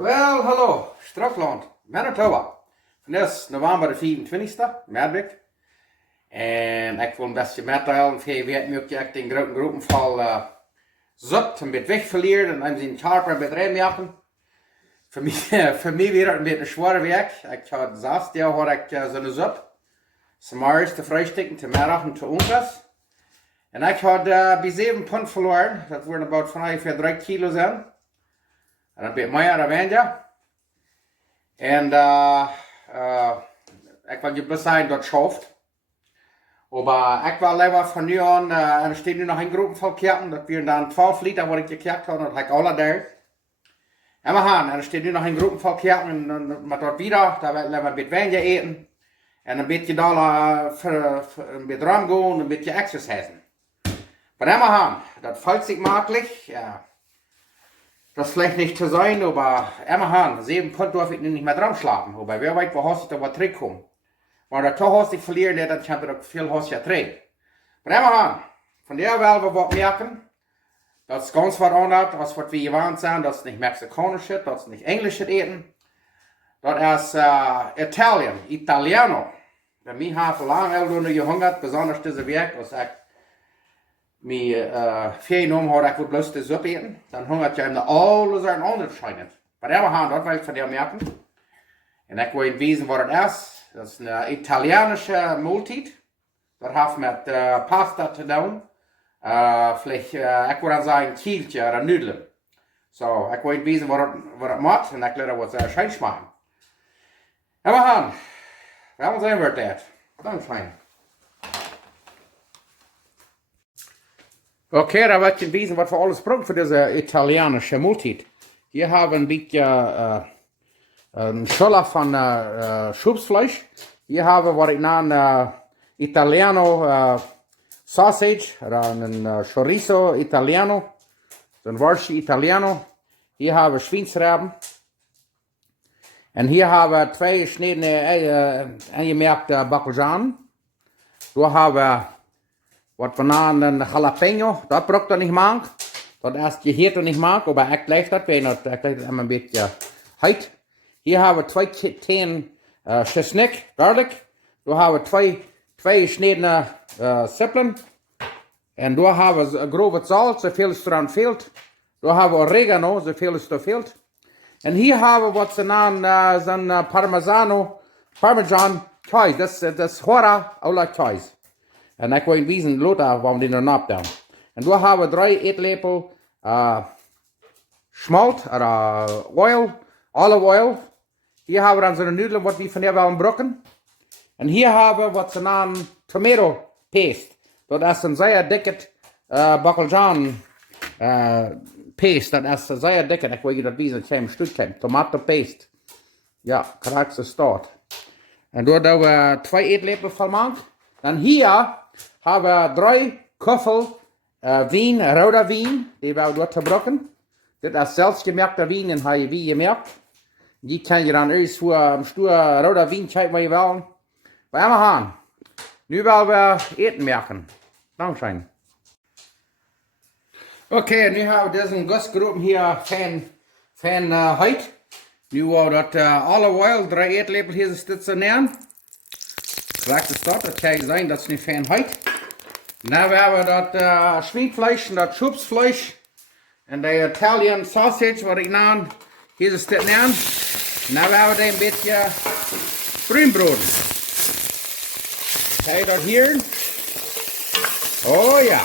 Wel, hallo, Strafland, Manitoba. Vandaag is november de 24e, maandag. En ik wil een beetje metteilen, voor je weet nu ook echt in grote groepenval zopt, een beetje wegverlieren en dan zijn Karper een beetje reinmaken. Voor mij weer een beetje een zware werk. Ik had 6 jaar had ik zo'n zop. S'morgens te frühstücken, te middag en te onkas. En ik had bij 7 pond verloren. Dat worden about van ongeveer 3 kilo zijn. En een beetje meer dan weniger. En ik wil je blij zijn dat het schaft. Maar ik wil liever van nu aan, er steht nu nog een groep van kerken. Dat weer dan 12 liter wat ik gekeken had. Dat heb ik alle daar. En we gaan, er steht nu nog een groep van kerken. En met dat wieder, daar wil ik een beetje weniger eten. En een beetje daar een beetje ruim gaan, een beetje exercisen. Maar dan gaan, dat valt zich makkelijk. Ja. Das ist vielleicht nicht zu sein, aber immer haben. 7 Pfund darf ich nicht mehr dran schlafen. Aber wer weiß, wo hast du da was zurückkommen. Maar dat toch als ik verlieren, dat heb ik ook veel hosje terug. Maar immer haben. Von der wel we wat merken. Dat is ganz wat anders, als wat we gewöhnt zijn. Dat is niet Mexikanisch, dat is niet Englisch eten. Dat is Italiano. Bij mij hebben lang eldoende gehungert, besonders deze week, als ik mij genomen had, ik wil bloß de soep eten. Dan hungert je hem de alle zijn anders schijnen. Maar immer haben, dat wil ik van der merken. En ik wil weten wat het is. Dat is een Italienische moltiet. Dat heeft met pasta te doen. Vielleicht, ik wil dan zeggen, kieltje, een nudelen. Zo, ik wil weten wat het maakt. En ik laat het wat schijn smaken. En we gaan. Wel zijn we dat. Dan fijn. Oké, dan wil je weten wat we alles brauchen voor deze Italienische moltiet. Hier hebben we een beetje een scholle van Schubsfleisch. Hier hebben we wat ik naam Italiano sausage, een chorizo Italiano, een worstje Italiano. Hier hebben we schweinsraben. En hier hebben we 2 gesneden aangemerkte bakkeljanen. Daar hebben we wat we naam een jalapeno, dat braucht er niet maken. Dat is je hier toch niet maken, maar ik leg dat bij, ik leg dat een beetje heet. Hier hebben we 2 teen chesnek, garlic. Daar hebben we 2 gesneden sippelen. En daar hebben we grove zout, zoveel als er aan veelt. Daar hebben we oregano, zoveel als er veelt. En hier hebben we wat ze naam zijn parmesan kaas. Dat is hora alle kaas. En ik wil wijzen Lothar waarom die er nap doen. En daar hebben we 3 eetlepel schmalt, oil, olive oil. Hier hebben we dan zo'n nudelen wat we van hier willen brokken. En hier hebben we wat ze naam tomato paste. Dat is een zeer dikke bakkeljan paste. Dat is een zeer dikke, ik wil je dat wijzen, het een stuk klein. Tomato paste. Ja, krijg ze staat. En daar doen we 2 eetlepel van maken. Dan hier hebben we 3 koffel wien, rode wien, die we dort gebroken. Dit is zelfsgemerkte wien en hij wie gemerkt. Die kan je dan eerst voor een stoer rode wien kijken wat je wil. Maar we gaan. Nu willen we eten merken. Dankzij. Oké, nu hebben we deze gastgroepen hier van heet. Nu wordt dat olive oil, 3 eetlepel hier zit ze neer. Gelijk de stad, dat kan zijn dat ze niet van heet. Nu hebben we dat schweinfleisch en dat schubsfleisch. En de Italian sausage, wat ik naam. Hier is het neer. Nu hebben we een beetje bruinbroden. Kijk dat hier. Oh ja.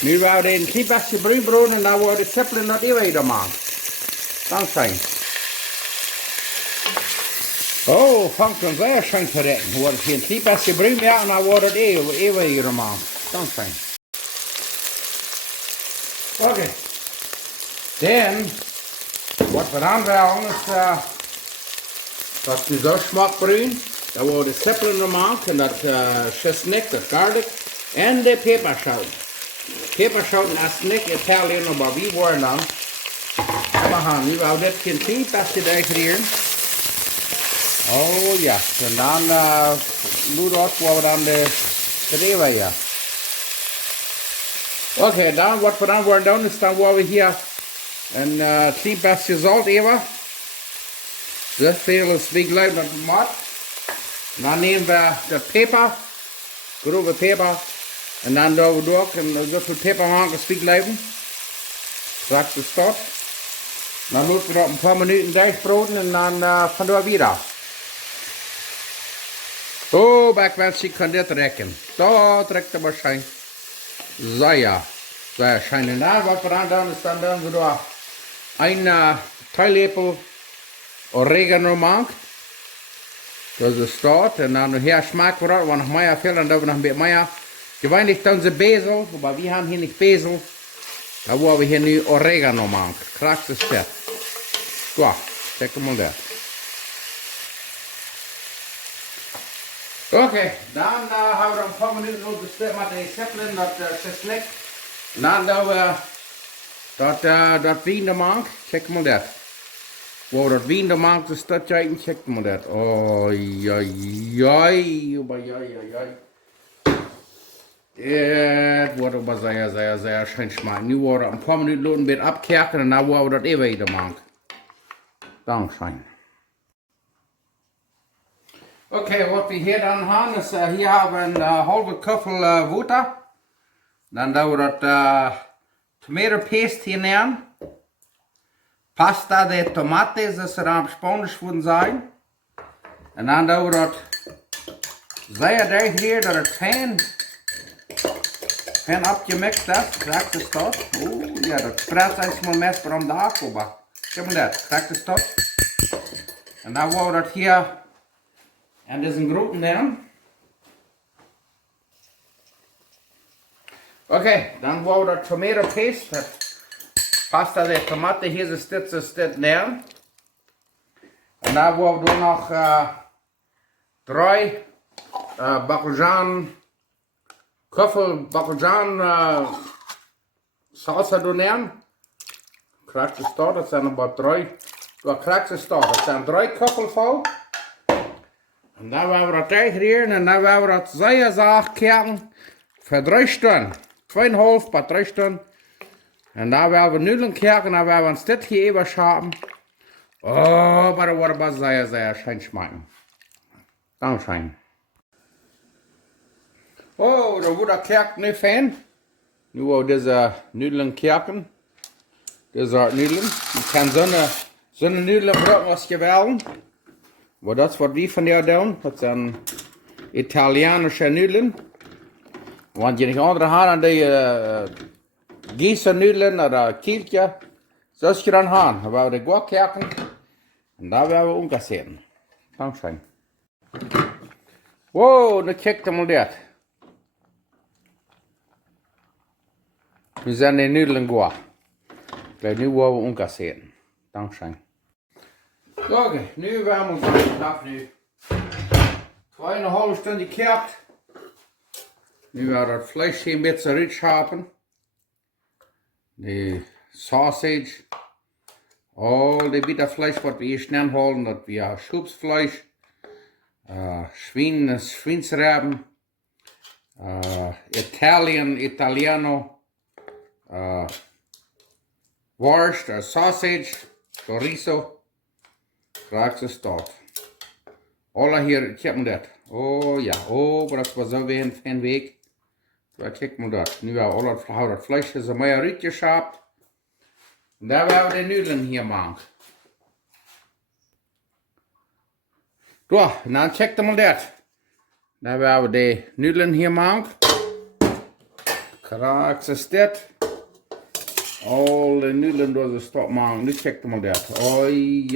Nu hebben we een klein beetje bruinbroden en dan wordt de sippelen dat even maken. Dankzij. Oh, vangt een zeer schön te retten. Wordt het een klein beetje bruin ja, en dan wordt het even maken. Dankzij. Oké. Dan, wat we dan willen is dat die zo smaakt bruin. Dan worden de sippelen gemaakt en dat chesnek, dat garlic en de peperzout. Peperzout is niet Italië, maar wie worden dan? En we gaan nu wel dit kind zien, dat je daar creëren. Oh ja, en dan nu dat waar we dan de reven ja. Oké, dan wat we dan worden doen is dan waar we hier Een klein beetje zout even. Zoveel als we gelijk met de mat. Dan nemen we de peper, grove peper. En dan doen we door en zoveel peper maken als we blijven. Straks de start. Dan laten we dat een paar minuten dichtbroden en dan gaan we weer. Oh, bakwens, ik kan dit rekken. Dat rekt er waarschijnlijk. Zo ja. Sehr schön. En dan wat we dan doen is dan doen we door een theelepel oregano maken. Dat is start. En dan hier smaken we dat, want nog meer veel, dan doen we nog een beetje meer. Gewöhnlich doen ze bezel, maar we hebben hier niet bezel. Dan willen we hier nu oregano maken. Kracht is dat. Zo, check hem mal dat. Oké, dan hebben we een paar minuten op de stuk met de zeppelen, dat is lekker. Dan doen we dat wien er maken, check mal dat. Wow, dat wien er maken, dus dat kijken, check mal dat. Oh, jai. Het wordt ook zeer schön schmecken. Nu worden we een paar minuten een beetje abkerken en dan worden we dat even weer maken. Dankzij. Oké, wat we hier dan hebben is, hier hebben we een halve koffer water. Dan doen we dat tomato paste hier neer. Pasta de tomate, zoals ze dan op Spanisch worden zijn. En dan doen we dat zeer dicht hier, dat het fijn abgemixt is. Krijgt het dat? Oeh, ja, dat spreidt zich maar met om de aankomen. Kijk maar dat, krijgt het dat? En dan doen we dat hier. En dit is een grote nemen. Oké, dan gaan we dat tomato paste, dat pasta de tomate, hier is dit nemen. En dan gaan we nog 3 bakkeljan, koffel bakkeljan salsa doen nemen. Krijgt de stad, dat zijn maar 3. Wat krijgt de stad? Dat zijn 3 koffel vol. En dan gaan we dat dichtrijden en dan gaan we dat zeer zacht kerken voor 3 stunden. 2,5 bij 3 stunden. En dan gaan we nullen kerken en dan gaan we ons dit hier even schapen. Oh, maar dat wordt maar zeer schön schmecken. Dankzij. Oh, da wordt dat kerk nu fijn. Nu gaan we deze nullen kerken. Deze nullen. Je kan zo'n nullen gebruiken als je wil. Maar dat is wat we van jou doen. Dat zijn Italianische nudelen. Want je niet andere hebben die gießen nudelen of kieltje. Zoals je dan hebben. Dan gaan we de goed kijken. En daar gaan we omkasseren. Dankzij. Wow, dan kijk je maar dat. We zijn de nudelen goed. Nu gaan we omkasseren. Dankzij. Oké, nu gaan we ons af nu 2,5 stunden gekert. Nu gaan we dat vlees een beetje uitschapen. De sausage. Al die bitter vlees wat we hier snel halen, dat we schubsvlees, Schweinsraben, Italiano, worst, sausage, chorizo. Krijgt ze start. Alle hier, kijk maar dat. Oh ja, oh, maar dat was zo weer een fijn week. Kijk maar dat. Nu hebben we al dat vleesje zo mooi uitgeschapt. En daar gaan we de nudelen hier maken. Zo, en dan check maar dat. Dan gaan we de nudelen hier maken. Krijgt ze dit. Al de nudelen door de stop maken. Nu check maar dat. Oi.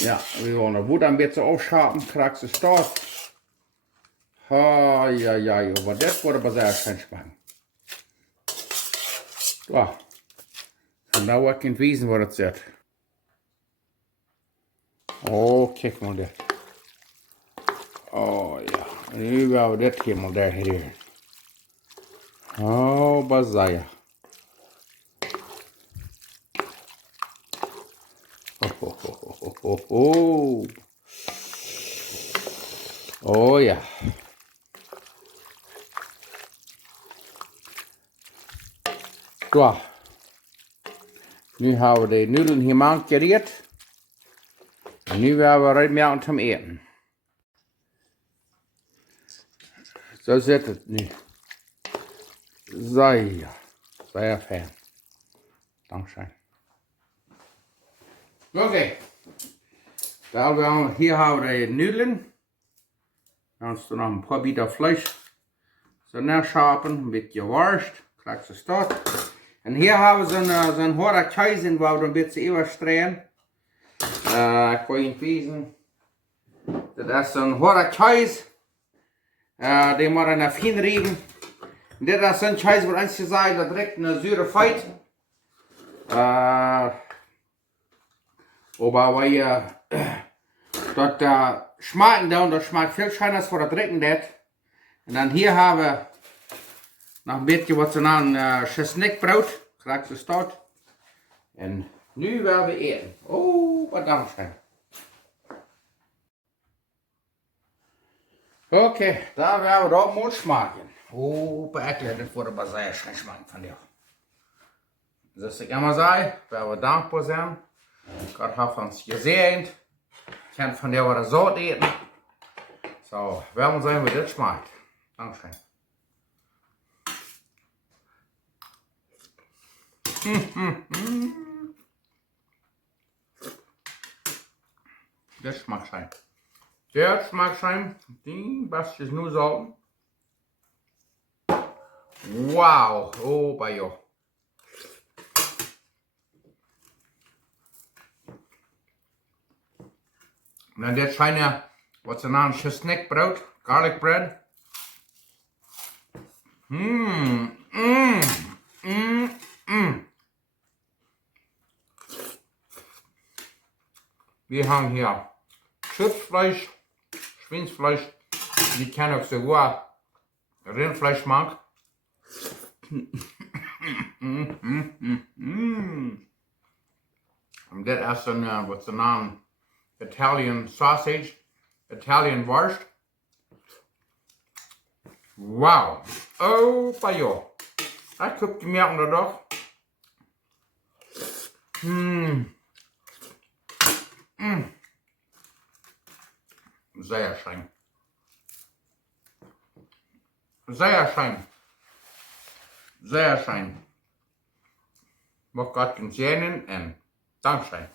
Ja, we gaan de woed een beetje afschapen, krijgt ze start. Ja, maar dit wordt maar zeer schön schmecken. Zo. En nou wat ik in het wijzen wat het zit. Oh, kijk maar dit. Oh ja, nu gaan we dit hier maar daar hier. Oh, bazaya. Oh ja. Zo. Nu haben wir die Nudeln hier mal geriert. Und nu werden wir reinmelken zum Eten. So zit het nu. Sehr fein. Dankeschön. Okay. Hier haben wir die Nudeln. Dann hast du noch ein paar Bitter Fleisch. So nachschapen, ein bisschen Wurst. Kriegst du dort. Und hier haben wir so ein hoher Käse, wo wir ein bisschen überstreuen. Ich kann Ihnen wiesen. Das ist so ein hoher Käse. Den wir dann fein rieben. Und das ist so ein Käse, wo eins gesagt da direkt eine Säure feit. Aber weil dort schmecken da und das schmeckt viel schöner als vor der dritten das. Und dann hier haben wir noch ein bisschen was zu nennen, Chesnickbrot. Kriegst du es dort. Und nu werden wir eten. Oh, wat dankzij. Okay, da werden wir auch mal schmecken. Oh, beekelig, das wurde aber sehr schön schmecken von dir. Das ich immer sagen, werden wir dankbar sein. Gott hat uns gesehen. Ich kann von dir was so eten. So, werden wir sehen, wie das schmeckt. Dankeschön. Das schmeckt schön. Der schmeckt schön. Die was ist nur so. Wow, oh bei jo. Und dann das scheint was sie nennen Chesnickbrot, Garlic Bread. Wir haben hier Schupfleisch, Schweinsfleisch, die kann auch sogar Rindfleisch mag. Und das ist dann, was sie nennen, Italian Sausage, Italian Wurst. Wow! Oh, bei jo. Ich guck die merken da doch. Sehr schön. Sehr schön. Sehr schön. Mag Gott uns segnen und Dankeschön.